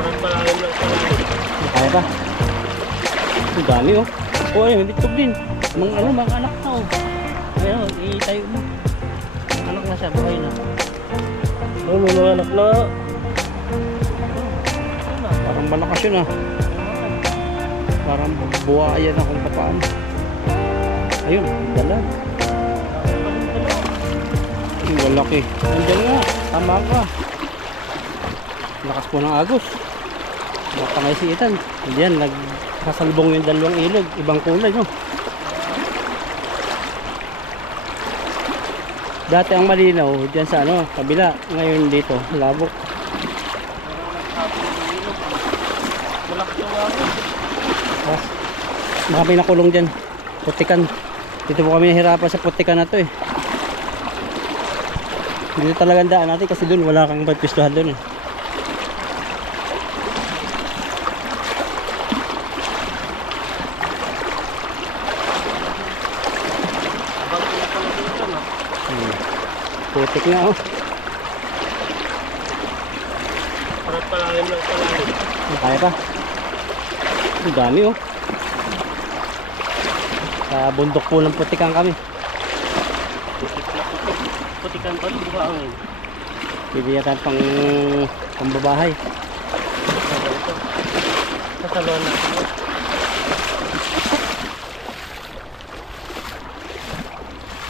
Parang palalim lang palalim. Kaya ba? Ang dami oh. Oh, ayun, bitog din. Mga anak na oh. Ayun, itayo mo. Anak na siya, buhay na. Oh, may mga anak na. Parang malakas yun ah. Parang buhaya na kung paano. Ayun, dalag. Ang lalaki. Nandiyan nga, tama ka. Lakas po ng agos. Matangay si Ethan. Diyan, nagsasalbong yung dalawang ilog. Ibang kulay, no? Dati ang malinaw, diyan sa ano, kabila. Ngayon dito, labok. Malaki yung agos. Baka may nakulong dyan. Putikan. Dito po kami nahirapan sa putikan na to eh. Dito talagang daan natin kasi doon wala kang pagpistuhan doon eh. Putik nga oh. Parang palalim lang palalim. Kaya pa. Ang dami oh. Sa bundok po ng putikan kami. Putik na putik. Putikan pa rin buhangin. Pwede yata pambabahay. Sasaluhan natin.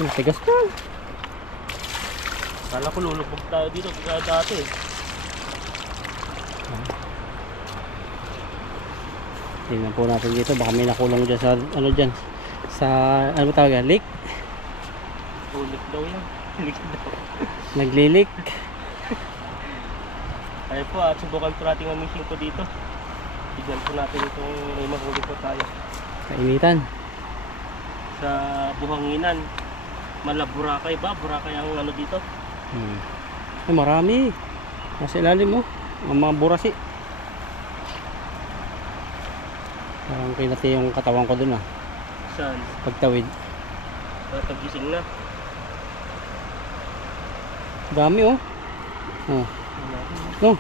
Matigas pa. Kala ko lulubog tayo dito kaya dati eh. Tingnan po natin dito. Baka may nakulong dyan sa ano dyan. Sa ano tawag yan? Lake? Ulik daw yan. Ulik daw. Naglilik. Kaya po subukan po natin ang mission ko dito. Tignan po natin itong may mahuli po tayo. Kainitan. Sa buhanginan. Burakay ba? Burakay ang ano dito? Ay, marami. Nasa ilalim mo. Ang mga burasi. Parang kinati yung katawan ko dun ah. Saan? Pagtawid. Tagising na. Dami oh. Oh. No.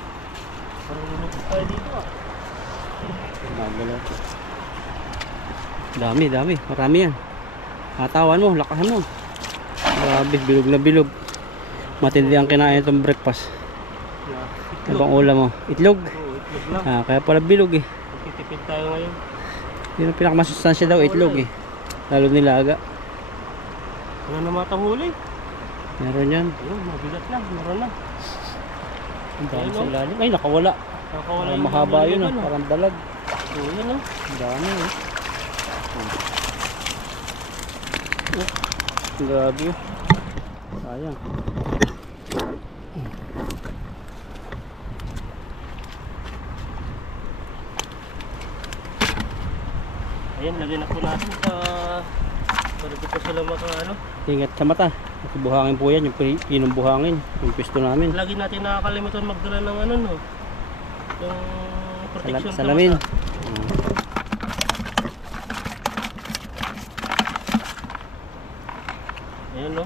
Parang lulubog tayo dito ah. Dami. Marami yan. Katawan mo, lakasan mo. Grabe, bilog na bilog. Matindi ang kinain itong breakfast. Ibang ulam mo. Itlog. Oo, itlog lang. Kaya pala bilog eh. Magtitipid tayo ngayon. Yun ang pinakamasustansya daw, itlog eh. Lalo nilaga. Wala na matahuli. Meron yan. Ayun, mabigat na. Meron na. Ang dami sa ilalim. Ay, nakawala. Nakawala Parang mahaba yun ah. ano. Parang dalag. Oo, yun ah. Ang dami eh. Grabe oh. Sayang. Ayan, lagyan na po natin sa para di po sila ano. Ingat sa mata. Kasi buhangin po yan. Yung pinong buhangin. Yung pisto namin. Lagi natin nakakalimutan magdala ng ano no. Yung protection Salamin. mata. Ayan no.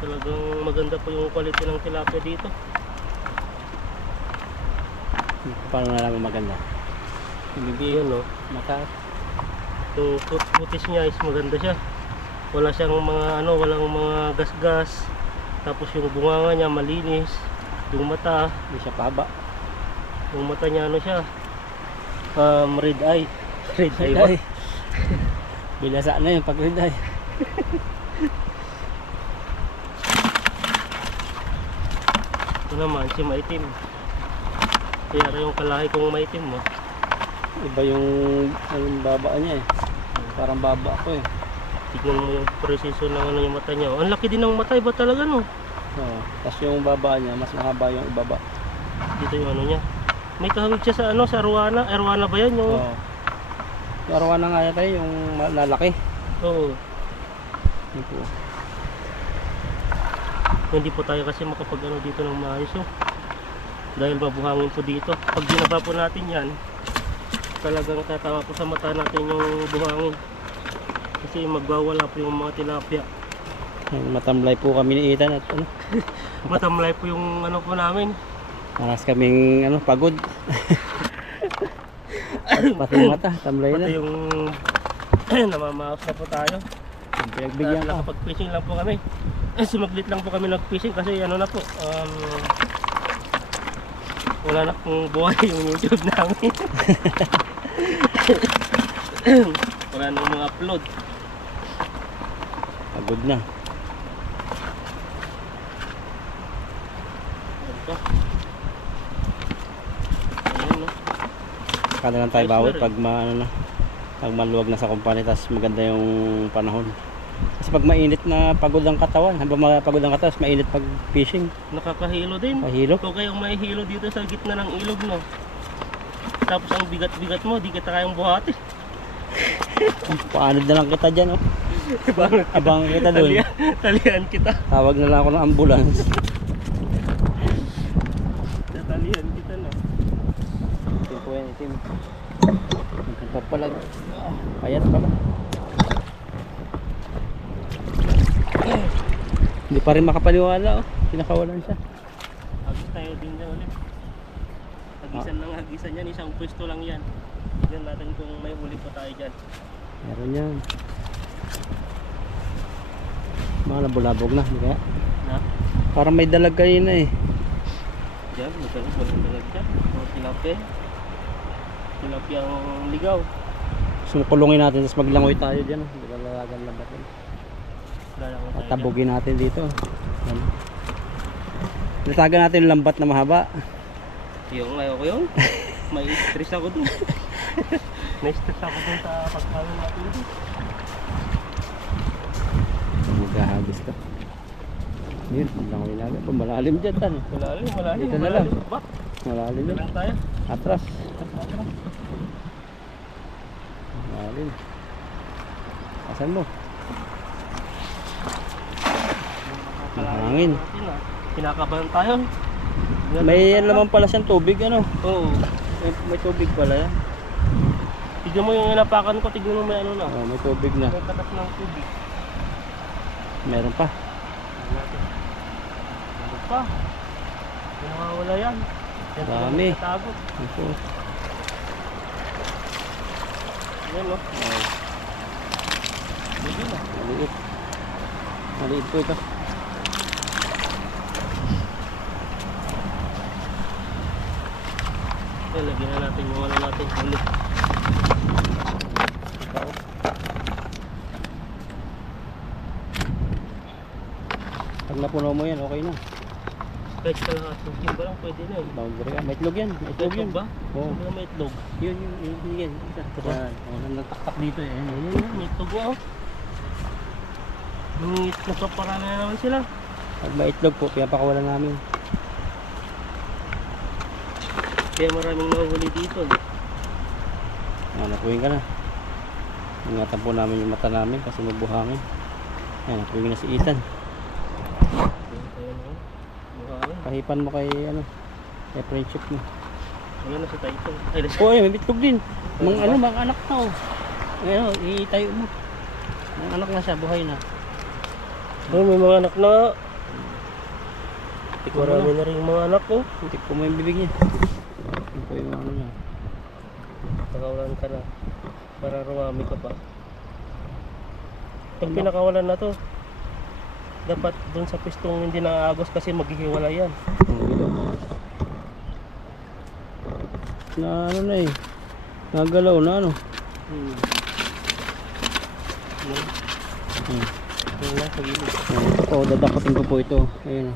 Talagang maganda po yung quality ng tilapia dito. Paano nalaman maganda? Ayan no. Mata. Yung putis niya is maganda siya. Wala siyang mga ano, walang mga gas-gas. Tapos yung bunganga niya malinis. Yung mata, Hindi siya pahaba. yung mata niya ano siya? Red eye. Red eye ba? Ay. Bilasa na yun pag red eye. Ito naman si maitim. Kaya yung kalahi kong maitim mo. Iba yung baba niya eh. Parang baba ako eh. Tignan mo yung precision ng ano yung mata niya. Ang laki din ng mata, iba talaga no. Oo. Tapos yung baba niya, mas mahaba yung ibaba. Dito yung ano niya. May kahawig siya sa ano, sa arwana. Arwana ba yan? Yung... Oo. Yung arawan na nga yata yung lalaki. Oo. Yun po. Hindi po tayo kasi makapag ano dito ng maayos oh. Dahil mabuhangin po dito. Pag ginaba po natin yan, talagang tatawa po sa mata natin yung buhangin. Kasi magwawala po yung mga tilapia. Matamlay po kami ni Ethan at ano. Matamlay po yung ano po namin. Maras kaming ano, pagod. Pati mata, tamlay na. Pati yung namamaos na po tayo. Pinagbigyan ka. Nakapag-fishing lang po kami. Sumaglit lang po kami nag-fishing kasi ano na po, wala na pong buhay yung YouTube namin. Wala nang mga upload. Pagod na. Ito. Ayan, no? Kada lang tayo bawal pag ano na, pag maluwag na sa kumpanya, tapos maganda yung panahon. Kasi pag mainit na pagod ang katawan, habang pagod ang katawan, mainit pag fishing. Nakakahilo din. Pahilo. Kung kayong may hilo dito sa gitna ng ilog, no? Tapos ang bigat-bigat mo, di kita kayang buhati. Paanod na lang kita dyan, oh. Abangan kita doon. Talihan kita. Tawag na lang ako ng ambulance. Talihan kita na. Itim po yan, itim. Ang papalag. Payat pala. Hindi pa rin makapaniwala, oh. Pinakawalan siya. Agis tayo din dyan ulit. Hagisan lang, hagisan yan. Isang pwesto lang yan. Tignan natin kung may huli pa tayo dyan. Meron yan. Mga nabulabog na, hindi kaya? Na? Parang may dalag kanina eh. Dyan, magkaroon ko ng dalag dyan. Mga tilapia. Tilapia ang ligaw. Sumukulungin natin, tapos maglangoy tayo dyan. Hindi ka lalagan labat yan. Lalangon tayo dyan. Tatabugin natin dito. Yan. Natagan natin yung lambat na mahaba. Yung ayaw ko yun. May stress ako dun. Na-stress ako dun sa pagkawin natin dun. Maghahagis ka. Yun, langoy natin. Kung malalim dyan, tan. Malalim, malalim. Dito na lang. Ba? Malalim Dito dyan. lang tayo. Atras. Malalim. Asan mo? Hangin. Kinakabahan tayo. May laman pala siyang tubig, ano? Oo. May tubig pala yan. Tignan mo yung inapakan ko, tignan mo may ano na. Oh, may tubig na. May katas ng tubig. Meron pa. Ano pa? Nawawala yan. Yan Dami. tago. Ito. Yan o. Sige na. Maliit. Maliit po ito. Yan, lagyan na natin yung ano natin. Huli. Pag napuno mo yan, okay na. Kahit kalahating timba lang, pwede na eh. Boundary ka. May itlog yan. May itlog yan. ba? Oo. Ano may itlog? Yun. Yan. Isa. Yan. Oh, nagtaktak dito eh. Ayun, may itlog oh. Nagpaparami na naman sila. Pag may itlog po, pinapakawalan namin. Kaya maraming nahuhuli dito. Napuwing ka na. Ingatan po namin yung mata namin kasi may buhangin. Ayan, napuwing na si Ethan. Pahipan mo kay ano, kay friendship mo. Ayan na si Taito. Ay, Oh, ay, may bitlog din. Mga anak na oh. Ayun, itayo mo. Mga anak na siya, buhay na. oh, may mga anak na. Tikman mo Marami na. na rin yung mga anak ko. Tikman mo yung bibig niya. Ito po yung ano niya. Pakawalan ka na. Para rumami ka pa. Pag pinakawalan na to, dapat dun sa pistong hindi naaagos kasi maghihiwala yan. Na ano na eh. Nagalaw na ano. Ayun na, sa gilid. Oh, dadakatin ko po ito. Ayun.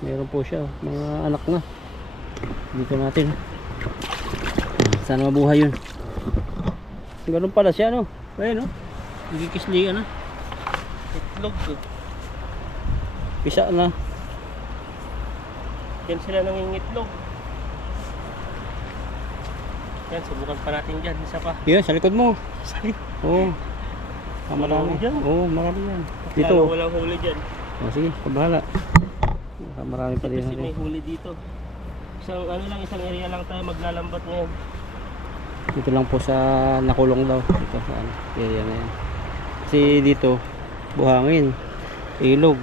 Meron po siya. Mga anak na. Dito natin. Sana mabuhay yun. Ganun pala siya no. Ayun no. Nagkikislian na. Itlog ko. Pisa na. Yan sila nangingitlog. Yan, subukan pa natin dyan. Isa pa. Yun, sa likod mo. Oo. Marami dyan. Oo, marami yan. Lalo Dito. walang huli dyan. Oh, sige, kabahala. Marami pa din. Kasi may huli dito. Isang area lang tayo maglalambat ngayon. Dito lang po sa nakulong daw. Dito sa ano, area na yan. Kasi dito, buhangin. Ilog.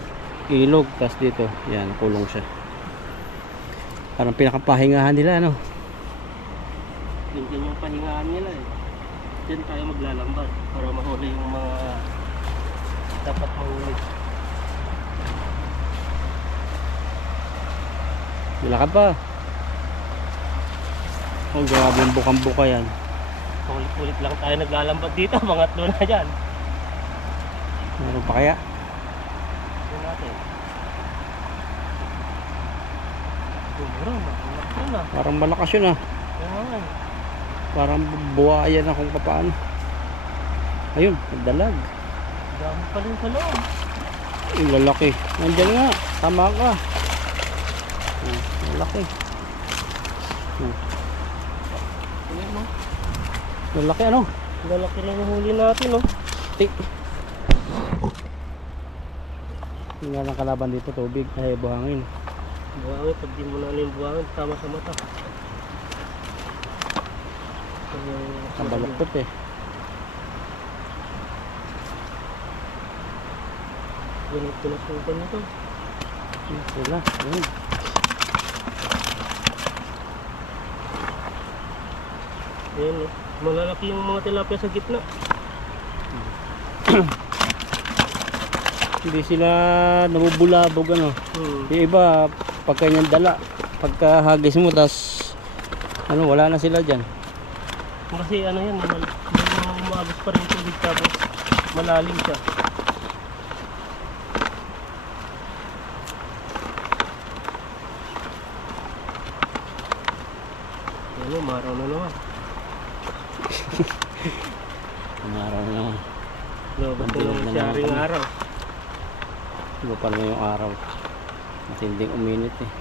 Tapos dito, yan, kulong siya. Parang pinakapahingahan nila, ano? Yun yung pahingaan nila eh. Diyan tayo maglalambat para mahuli yung mga dapat mahuli. Lakad pa. Oh, grabe yung bukang-buka yan. Ulit-ulit lang tayo naglalambat dito. Pangatlo na dyan. Meron pa kaya? Ito natin. Meron na. Malaki na. Parang malakas yun ah. Yan. Parang buwaya na kung paano. Ayun, nagdalag. Dami pa rin sa loob. Yung lalaki. Nandyan nga. Tama ka. Lalaki. Ayan mo. Lalaki ano? Lalaki lang yung huli natin, no? Yung nga lang kalaban dito, tubig. Ay, buhangin. Buhangin, pag di mo na yung buhangin, tama sa mata. Kabaluktot eh. Ganit ko na sukan nito. Sila. Ayun. Ayan, no? Malalaki yung mga tilapia sa gitna. Hindi sila nabubulabog ano. Yung iba, pagka niyang dala, pagka hagis mo, tas ano, wala na sila dyan. Kasi ano yan, umabot pa rin tubig tapos malalim siya. Ano, maraw na naman. Ang araw na naman. Lobot na Madilim ng na sharing naman. araw. Iba pa naman yung araw. Matinding uminit eh.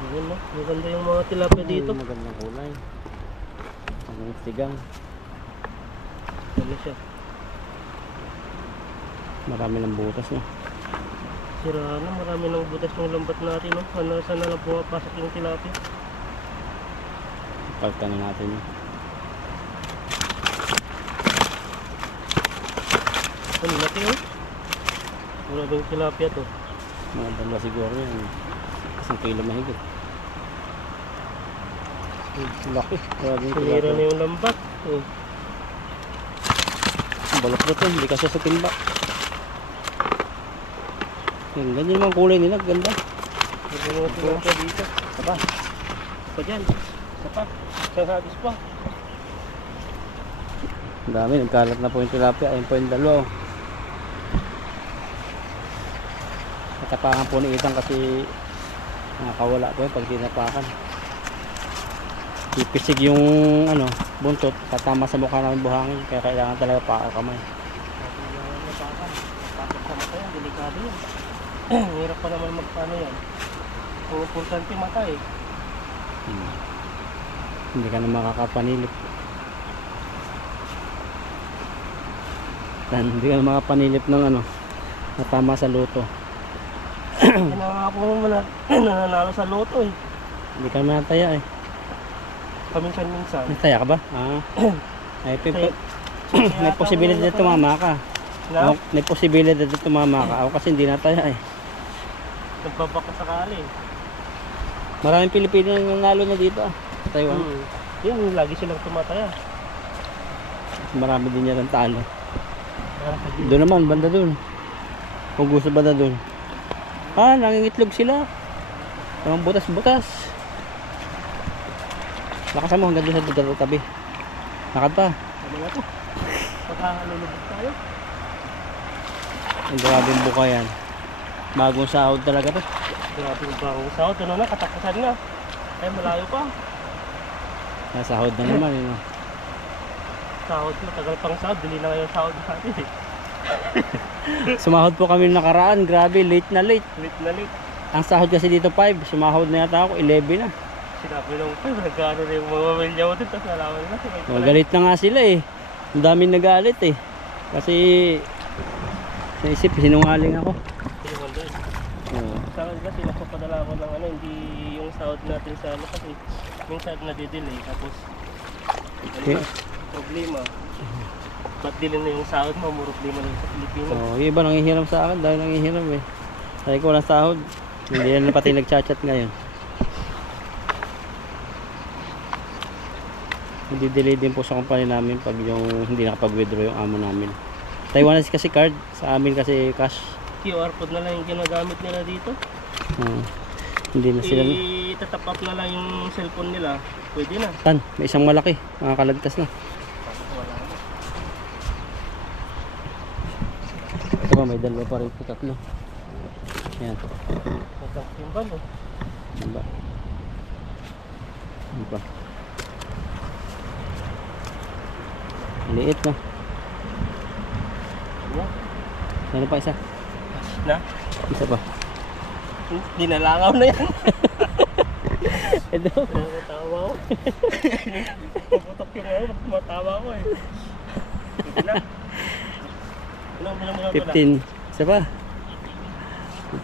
Ayan, no? Maganda yung mga tilapia dito. Ay, magandang kulay. Ang sigang. Ano siya? Marami ng butas no. Sira na, marami ng butas yung lambat natin, no? Saan na lang pumapasok yung tilapia? Pagka na natin yun. Ano laki, no? Wala bang tilapia to? Mga dalawa siguro yan. 1 kilo mahigit. Laki. Grabe yung Sinira na tilapia. yung lambat. Oh. Balok na to. Hindi kasi sa timba. Yan, ganyan yung mga kulay nila. Ganda. May mga tilapia dito. Sapa. Pa dyan. Isa pa. Isang hagis pa. Ang dami. Nagkalat na po yung tilapia. Ayun po yung dalawa. Natapakan po ni Itang kasi nakakawala po yun pag tinapakan. Ipisig yung ano, buntot. Tatama sa mukha namin buhangin. Kaya kailangan talaga pakakamay. Napakan. Pasok sa mata yan. Delikado yan. Hirap pa naman magpano yan. Ang importante mata eh. Hindi ka na makakapanilip. Hindi ka na makapanilip ng ano, natama sa loto. Kaya nga po naman nananalo sa loto eh. Hindi ka naman nataya eh. Paminsan-minsan. Nataya ka ba? Ay, may posibilidad na tumama ka. Na? May posibilidad na tumama ka. Ako kasi hindi nataya eh. Nagbabaka sakali. Maraming Pilipino na nanalo na dito sa Taiwan. Yun, lagi silang tumataya. Marami din yan ang talo. Doon naman, banda doon. Kung gusto banda doon. Nangingitlog sila. Ang butas-butas. Lakasan mo hanggang doon sa dulo tabi. Lakad pa. Ano na to? Pagkakalulubog tayo. Ang grabing buka yan. Bagong sahod talaga to. Grabe yung bagong sahod. Ano na, katapusan na. Ay, malayo pa. Nasahod na naman eh. No? Sahod, matagal pang sahod. Dili na ngayon sahod sa atin eh. Sumahod po kami nakaraan. Grabe, late na late. Late na late. Ang sahod kasi dito 5. Sumahod na yata ako, 11 na. Sinabi nung pa, nagkaano na yung mga pamilya mo dun. Tapos nalaman na. Galit na nga sila eh. Ang daming nagalit eh. Kasi naisip, sinungaling ako. Sa kanila sila ko padala ko ng ano, hindi yung sahod natin sa ano kasi minsan nadidelay tapos Okay. problema. Ba't dilin na yung sahod mo? Mo problema lang sa Pilipinas. Oh, yung iba nangihiram sa akin dahil nangihiram eh. Sabi ko walang sahod. Hindi na pati nagchat-chat ngayon. Hindi-delay din po sa company namin pag yung hindi nakapag-withdraw yung amo namin. Taiwanese kasi card, sa amin kasi cash. QR code na lang yung ginagamit nila dito. Hindi na sila. I-tap up na lang yung cellphone nila. Pwede na. Tan, may isang malaki, makakalagtas na. Wala na. Ito ba, may dalawa pa rin po, tatlo. Yan. Nagkaktimbang oh. Diba? Ano pa? Liit no? Yeah. Ano pa isa? Na? Isa pa. Dinalangaw na yan. Ito. Matawa ko. Puputok yung ano, matawa ko eh. Hindi na. Ilang mo lang 15. Isa pa.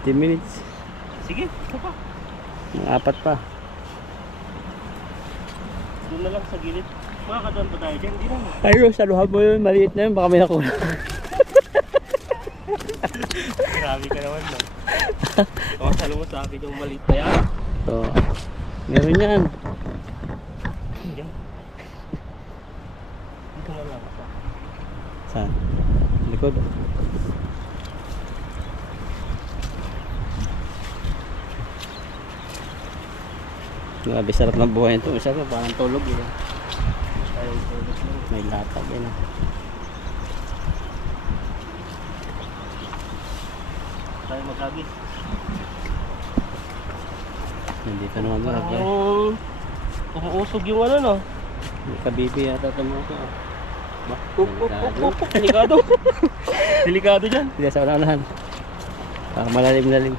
15 minutes. Sige, ito pa. Mga apat pa. Doon na lang sa gilid. Makakadaan pa tayo dyan, hindi na. Ayun, saluhan mo yun. Maliit na yun. Baka may nakuha. Grabe ka naman no. Salo mo sa akin yung maliit na yan. So, meron yan. Diyan. Dito na lang. Saan? Likod. Grabe, sarap ng buhay ito. Sarap, parang tulog yun. Ayun, tulog lang. May latag yun. Tayo maghagis. Nandito naman mo. Parang yung umuusog yung ano no. May kabibi yata ito mo. Delikado. Delikado dyan. Hindi sa unahan. Parang malalim-lalim.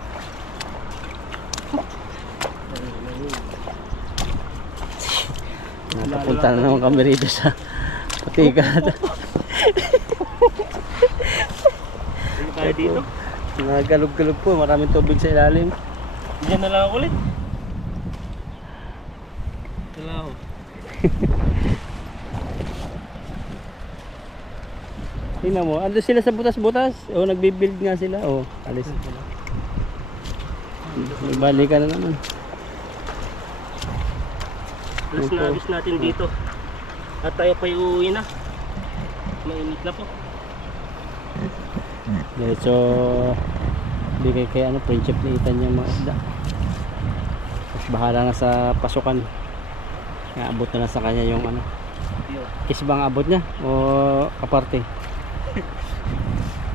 Nakapunta na naman kami rito sa Patikat. Ano tayo dito? Nagalog-galog po. Maraming tubig sa ilalim. Diyan na lang ako ulit. Wala ako. Tingnan mo. Ando sila sa butas-butas. O, nagbibuild nga sila. O, alis. Balikan na naman. Alas na abis natin dito. At tayo pa uuwi na. Mainit na po. So, bigay kay ano, friendship ni Ethan yung mga isda. Tapos bahala na sa pasukan. Naabot na sa kanya yung ano. Kiss bang abot niya? O kaparte?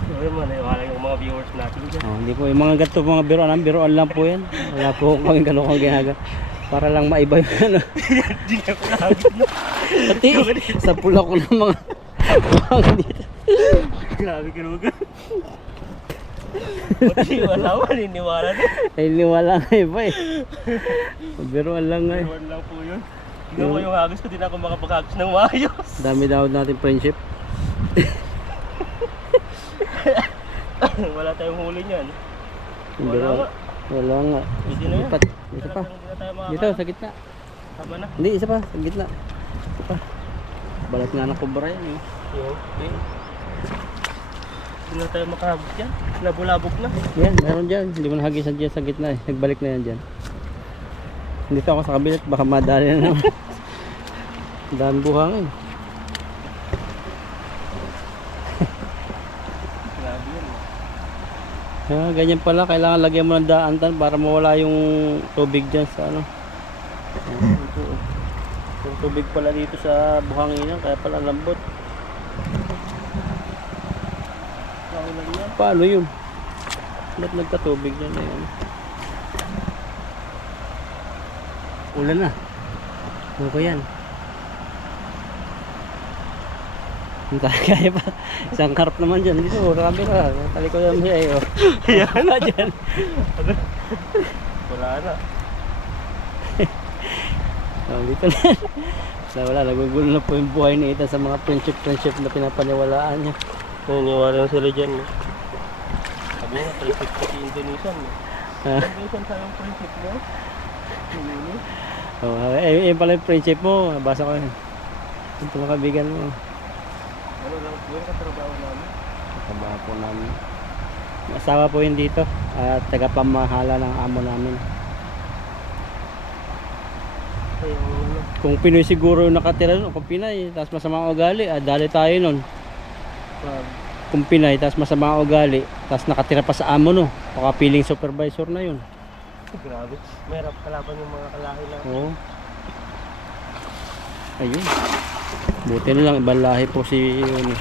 Sorry mo, naiwala yung mga viewers natin dyan. Oh, hindi po. Yung mga gato, mga biroan lang po yan. Wala po kami ganun ginagawa. Para lang maiba yung ano. Hindi na ko nakagit na. Pati sa pula ko ng mga buhang dito. Grabe ka naman. Pati wala mo, niniwala na. Ay, niwala nga iba eh. Biroan lang nga eh. Iwan lang po yun. Hindi ko yung hagis ko, di na ako makapag-hagis ng maayos. Dami daw natin friendship. Wala tayong huli niyan. Wala Biroan. nga. Wala nga. Hindi na yan. Lipat. Isa pa. Hindi na tayo Dito, sa gitna. Tama na. Hindi, isa pa. Sa gitna. Isa pa. Balat nga ng kubra yan eh. Yun. Hindi na tayo makahagis dyan. Nabulabog na. Yan, meron dyan. Hindi mo nahagisan dyan sa gitna eh. Nagbalik na yan dyan. Dito ako sa kabilat. Baka madali na naman. Dami buhangin. Grabe yun. Ganyan pala. Kailangan lagyan mo ng daan tan para mawala yung tubig dyan sa ano. Yung tubig pala dito sa buhanginan. Kaya pala lambot. Paano yun? Ba't nagkatubig dyan na yun? Ulan na. Okay yan. Kaya pa. Isang karp naman dyan. Dito, marami na. Talikod naman siya eh. Ayan na dyan. Wala na. Dito na. Wala, nagugulo na po yung buhay ni Ethan sa mga friendship na pinapaniwalaan niya. Naniniwala na sila dyan. Sabi nga, friendship ko si Indonesian. Indonesian sa yung friendship mo. Oh, pala yung friendship mo. Basa ko yun. Ito mga kaibigan mo. Ano lang po yung katrabaho namin. Katrabaho po namin. May asawa po yun dito. At tagapamahala ng amo namin. Ito yung ano. Kung Pinoy siguro yung nakatira doon, kung Pinay, tapos masama ang ugali, dali tayo nun. Pag Kung Pinay, tapos masama ang ugali, tapos nakatira pa sa amo no, baka piling supervisor na yun. grabe. Mahirap kalaban yung mga kalahi na. Oo. Ayun. Buti na lang, ibang lahi po si yun.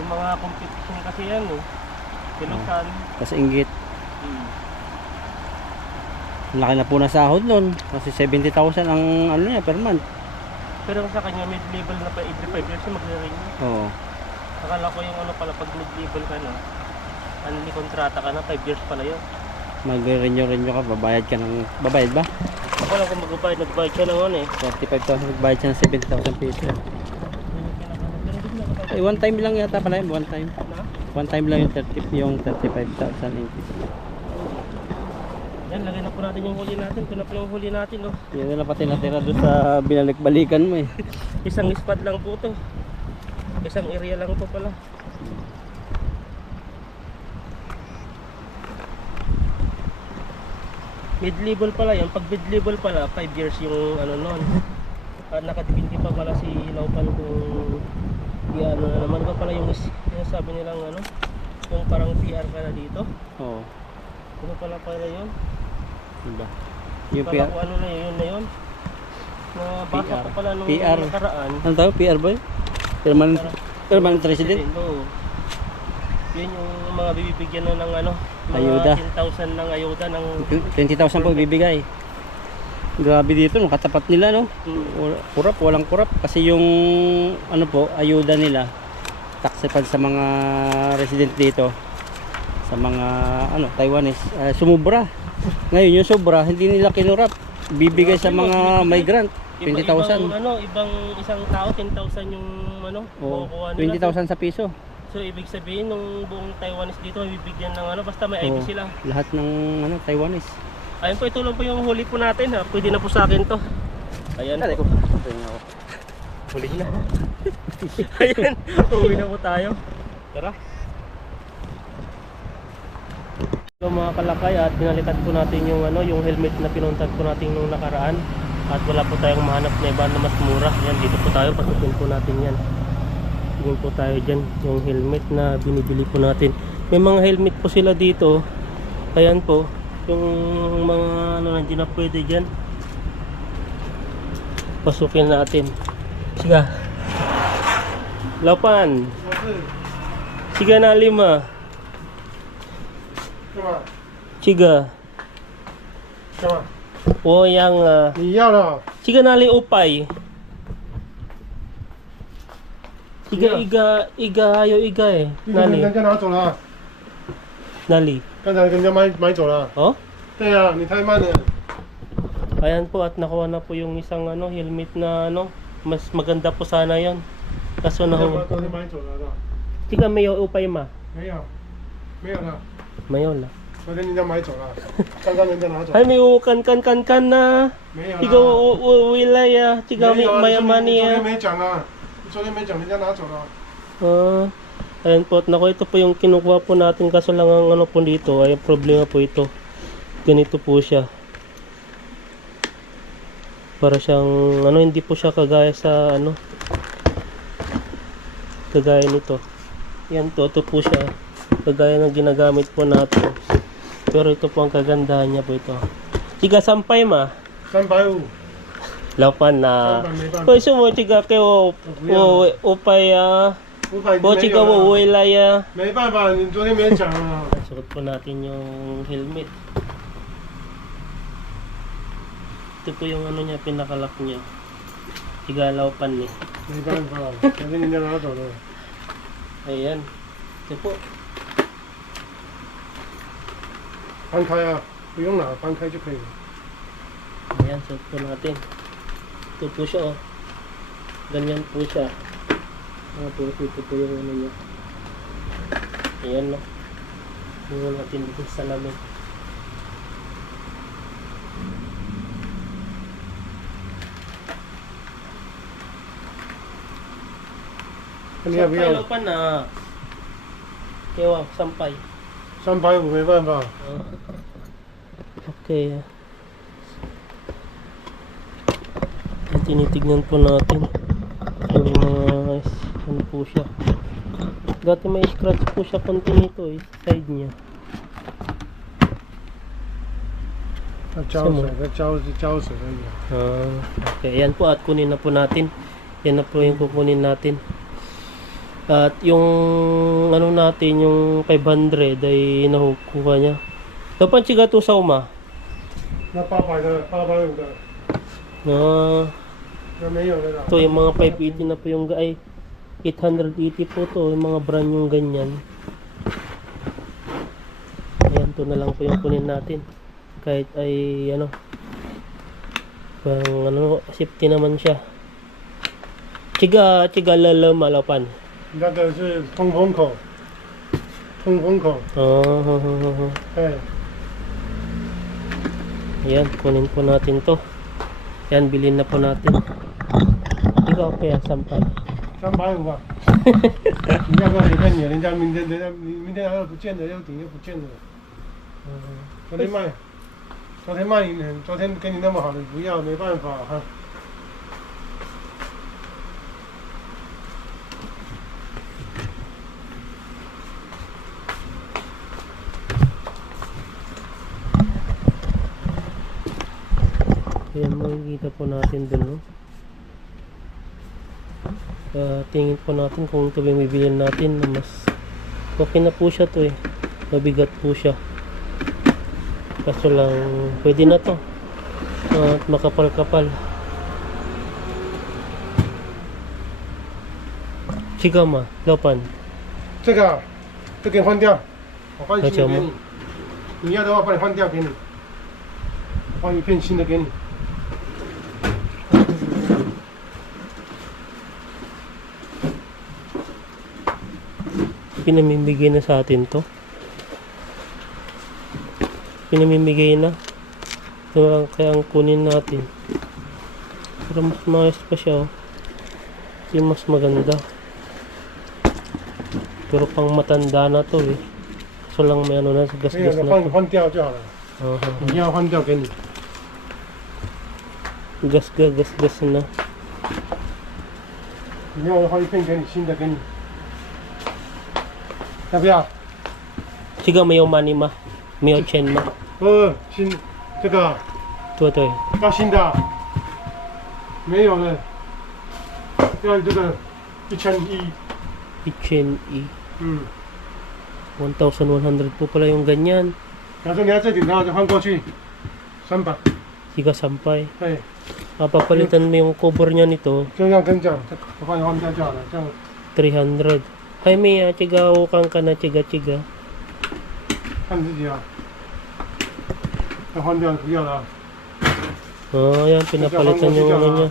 Yung mga competition kasi yan eh. Pilusan. Kasi inggit. Hmm. Laki na po na sahod nun. Kasi 70,000 ang ano niya per month. Pero sa kanya mid-level na pa every 5 years magre-renew. Oo. Akala ko yung ano pala pag mid-level ka na, ano ni kontrata ka na 5 years pala yun. Mag-renew ka, babayad ba? Ako lang kung magbabayad, nagbayad ka ng ano eh. 35,000, magbayad siya ng 70,000 pesos. Ay, one time lang yata pala yun, one time. Na? One time lang yung 35,000 increase. Yan, lagay na po natin yung huli natin. Ito na po yung huli natin, no? Yan na lang pati natira doon sa binalik-balikan mo eh. Isang spot lang po to. Isang area lang po pala. Mid-level pala yan. Pag mid-level pala, 5 years yung ano nun. At nakadipindi pa pala si Laupan kung ano na naman ba pala yung sabi nilang ano, yung parang PR ka na dito. Oo. Ano pala yun? Diba? Yung Kala PR. ko ano na yun na yun. Nabasa PR. ko pala nung PR. nakaraan. Ano tawag? PR ba yun? Permanent resident? Oo. Yun yung mga bibigyan na ng ano, mga Ayuda. 10,000 ng ayuda ng 20,000 po ibibigay. Grabe dito, no? Katapat nila, no? Kurap, walang kurap. Kasi yung, ano po, ayuda nila, taxipad sa mga resident dito, sa mga, ano, Taiwanese, sumubra. Ngayon, yung sobra, hindi nila kinurap. Bibigay sa mga migrant, 20,000. Ibang isang tao, 10,000 yung ano, Oo, makukuha nila. 20,000 sa piso. So, ibig sabihin, nung buong Taiwanese dito, bibigyan ng ano, basta may ID Oo, sila. lahat ng, ano, Taiwanese. Ayun po, ito lang po yung huli po natin ha. Pwede na po sa akin to. Ayan po. Huli na. Ayan, uwi na po tayo. Tara. So mga kalakay, at pinalitan po natin yung ano, yung helmet na pinuntan po natin nung nakaraan. At wala po tayong mahanap na iba na mas mura. Yan, dito po tayo, pasukin po natin yan. Tingin po tayo dyan, yung helmet na binibili po natin. May mga helmet po sila dito. Ayan po, yung mga ano nandiyan na pwede dyan. Pasukin natin. Siga. Lapan. Siga na 5. 是吧？ Siga. 是吧？O yang 你要了， siga nali upay. Iga hayo iga eh. 人 Nali. 家拿走了， Nali. 刚才人家买走了。 Oh? 对呀、你太慢了。 Ayan po, at nakuha na po yung isang ano, helmet na ano, mas maganda po sana 'yon. Kaso 昨 na 天买走了是吧？ Siga mayo upay ma. 没有，没有了， Mayo na. 昨天人家买走了，刚刚人家拿走。 Ay may kan na. 没有 Siga 啦。 wilaya, siga 没有啊 mayamani 昨天 ya. 没讲啊，昨天没讲，人家拿走了。 Ayan po, at naku, ito po yung kinukuha po natin, kaso lang ang ano po dito, ay problema po ito. Ganito po siya. Para siyang, ano, hindi po siya kagaya sa, ano, kagaya nito. Yan to, ito po siya. Kagaya ng ginagamit po natin. Pero ito po ang kagandahan niya po ito. Chiga sampay ma. 350， Lapan na. 300没办法， Pwede mo chiga kayo upay 500 o 没 chiga 有了。 wilaya. 没办法，你昨天没讲啊。 Suot po natin yung helmet. Ito po yung ano niya, pinakalock niya. Igalaw pan eh. 没办法，昨天人家拿走了。 Ayan. Ito po. 翻开啊，不用了，翻开就可以了。 Ayan, suot po natin. Ito po siya oh. Ganyan po siya. Ito po yung ano niya. Ayan no. Tingnan natin dito sa salamin. 你要不 Sampay 要 lapan na. Kewa, sampay. ？350没办法， Okay. Tinitignan po natin yung mga ano po siya. Dati may scratch po siya konti nito eh, side niya. 它浇水，它浇水而已。 Okay, yan po at kunin na po natin. Yan na po yung kukunin natin. At yung ano natin, yung 500 ay nakukuha niya. Dapat siya to sa uma. 那800的、850的， 那没有的啦。 Ito yung mga 580 na po yung ay 880 po to, yung mga brand yung ganyan. Ayan, to na lang po yung kunin natin. Kahit ay ano, pang ano, safety naman siya. Chiga lalamalapan. 那个是通风口，通风口， 哎， Ayan, kunin po natin to. Ayan, bilhin na po natin. Ikaw kaya sampay. 350吧。你要不要随便你？人家明天要不见了，要顶又不见了。昨天卖你，昨天给你那么好的，不要，没办法哈。 Ayan, makikita po natin dun, no? Tingin po natin kung ito yung bibilin natin na mas okay na po siya to eh. Mabigat po siya. Kaso lang, pwede na to. At makapal-kapal. Chigama, Lopan. 这个啊，这给你换掉，我换新的那行吗给你。你要的话，帮你换掉给你，换一片新的给你。 Pinamimigay na sa atin to. Pinamimigay na. Kaya ang kunin natin. Pero mas maayos pa siya, oh. Kasi mas maganda. Pero pang matanda na to eh. So lang may ano na, 没有 gas-gas 的， na 帮你 to. 换掉就好了。 你要换掉给你。 Gas-gas na. 你要我换一片给你，新的给你。要不要？ Siga may money ma. May chen ma. 新这个 Ito ito eh. 要新的啊，没有的，要这个1100。 Chen E. 嗯， 1,100 po pala yung ganyan. 假如你要这顶，然后就换过去，300。 Siga sampay. 对， Papalitan mo yung cover niya nito. 就这样跟你讲，我帮你换掉就好了，这样 300. Ay, may chiga ukang ka na chiga. 看你自己啊。要换掉不要了啊， Ayan, pinapalitan yung ano niya.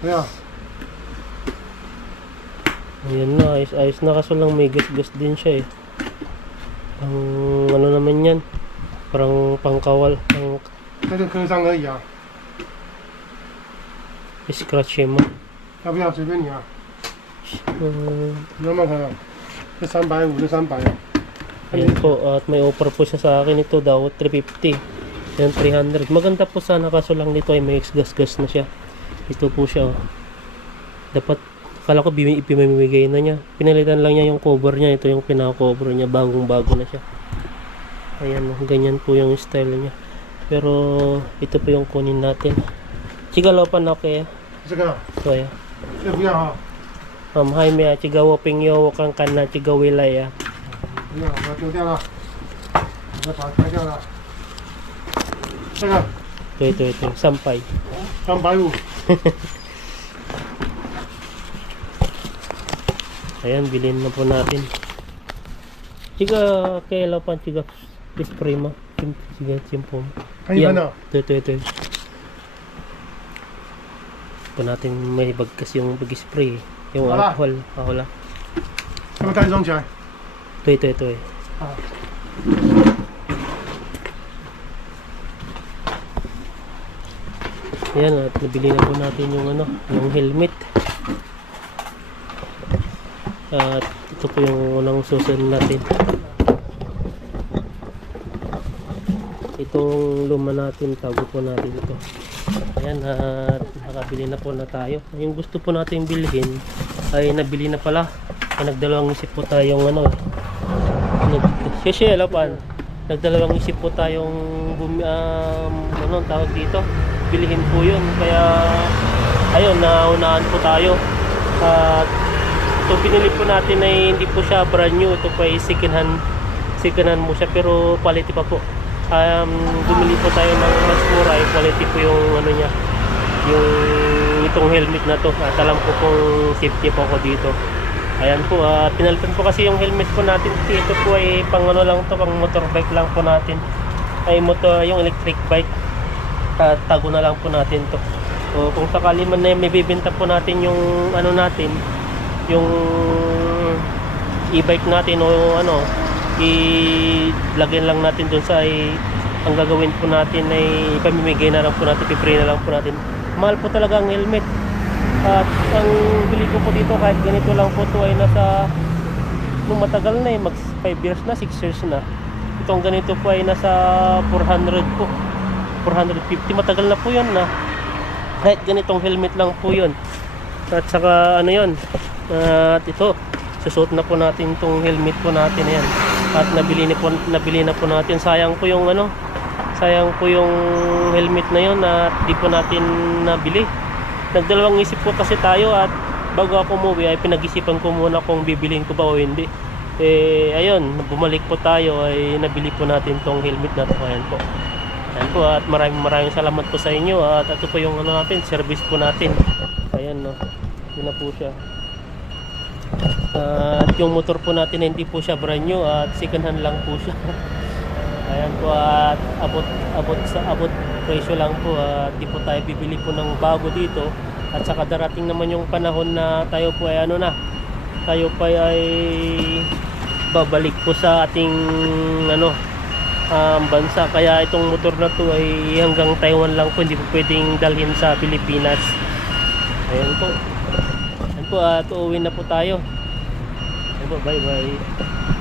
不要。 Ayan na, ayos na, kaso lang may gas-gas din siya eh. Ang ano naman yan, parang pangkawal, pang 在这刻上而已啊， scratch mo. 要不要随便你啊？ 你要不要看啊？这350就300啊。 Ayan po, at may offer po siya sa akin ito daw, 350. Yan, 300. Maganda po sana, kaso lang nito ay may gas-gas na siya. Ito po siya, oh. Dapat, kala ko ipimimigay na niya. Pinalitan lang niya yung cover niya. Ito yung pinaka-cover niya, bagong-bago na siya. Ayan, oh, ganyan po yung style niya. Pero, ito po yung kunin natin. Chigalopan na kaya. 这个啊 So, ayan. 这不要啊， Jaime, chigawo pingyo, wakang kana, chigawilay, ah. 不要，我要丢掉了，我要把它开掉了。这个 Ito, sampay. 350， Ayan, bilhin na po natin. Chiga, kailan pa, chiga, spray mo. Chiga, simpo mo. 看一分的， Ito. Ito natin may bagkas yung pag-spray. Yung Wala. alcohol. Wala. 要不带装起来？ Ito. 啊， Ayan, at nabili na po natin yung ano, yung helmet. At ito po yung unang susunod natin. Itong luma natin, tago po natin ito. Ayan, at nakabili na po na tayo. Yung gusto po natin bilhin ay nabili na pala. Nagdalawang isip po tayong nagdalawang isip po tayong tawag dito, bilhin po yun. Kaya ayun, naunahan po tayo. At ito pinili po natin ay hindi po siya brand new. Ito po ay second hand mo siya, pero quality pa po. Bumili po tayo ng mas mura, ay quality po yung ano niya, yung itong helmet na to. At alam ko kung safety po ako dito. Ayan po, pinalitan po kasi yung helmet po natin. Ito po ay pang ano lang to, pang motorbike lang po natin. Ay yung electric bike. At tago na lang po natin to. So kung sakali man na may bibenta po natin yung ano natin, yung e-bike natin o ano, ilagyan lang natin dun sa ang gagawin po natin ay pamimigay na lang po natin, pipray na lang po natin. Mahal po talaga ang helmet. At ang bili ko po dito kahit ganito lang po ito ay nasa, nung matagal na mag 5 years na, 6 years na. Itong ganito po ay nasa 400 po, 450, matagal na po yun na. Kahit ganitong helmet lang po yun. At saka ano yun, at ito, susuot na po natin itong helmet po natin. Ayan. At nabili na po natin. Sayang po yung helmet na yun at di po natin nabili. Nagdalawang isip po kasi tayo, at bago ako umuwi ay pinag-isipan ko muna kung bibiliin ko ba o hindi. Ayun, bumalik po tayo, ay nabili po natin tong helmet na to. Ayan po. Ayan po, at maraming salamat po sa inyo. At ito po yung ano natin, service po natin. Ayan, no. Yun na po siya. At yung motor po natin hindi po siya brand new, at second hand lang po siya. Ayan po, at abot presyo lang po. At di po tayo bibili po ng bago dito. At saka darating naman yung panahon na tayo po ay tayo pa ay babalik po sa ating bansa. Kaya itong motor na to ay hanggang Taiwan lang po, hindi po pwedeng dalhin sa Pilipinas. Ayan po. Ayan po, at uuwi na po tayo. Ayan po, bye bye.